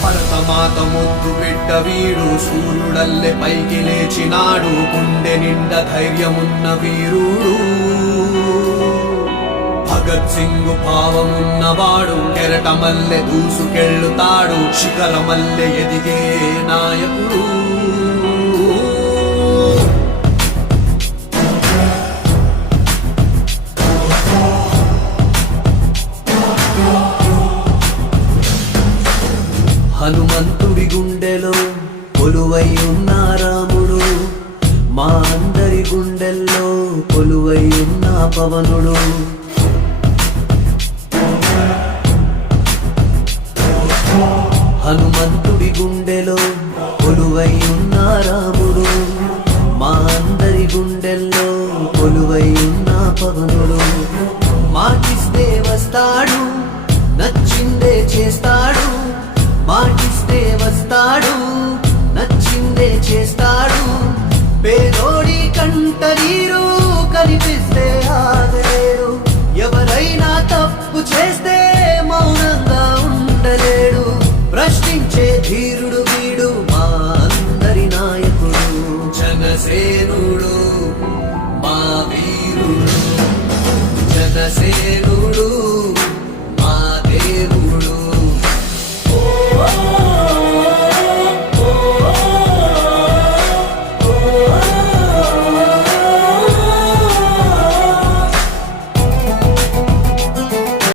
భరతమాత ముద్దు బిడ్డ వీడు సూర్యుడల్లె పైకి లేచినాడు గుండె నిండా ధైర్యమున్న వీరుడు భగత్ సింగ్ భావమున్నవాడు కెరటమల్లె దూసుకెళ్ళుతాడు శిఖరమల్లె ఎదిగే నాయకుడు హనుమంతుడి గుండెలో కొలువై ఉన్న రాముడు మా అందరి గుండెల్లో కొలువై ఉన్న పవనుడు హనుమంతుడి గుండెలో కొలువై ఉన్న రాముడు మా అందరి గుండెల్లో కొలువై ఉన్న పవనుడు మాటిస్తే వస్తాడు నచ్చిందే చేస్తాడు మాటిస్తే వస్తాడు నచ్చిందే చేస్తాడు పేదోడి కంట నీరు కనిపిస్తే ఆగలేడు ఎవరైనా తప్పు చేస్తే మౌనంగా ఉండలేడు ప్రశ్నించే ధీరుడు వీడు మా అందరి నాయకుడు జనసేనుడు మా వీరుడు జనసేనుడు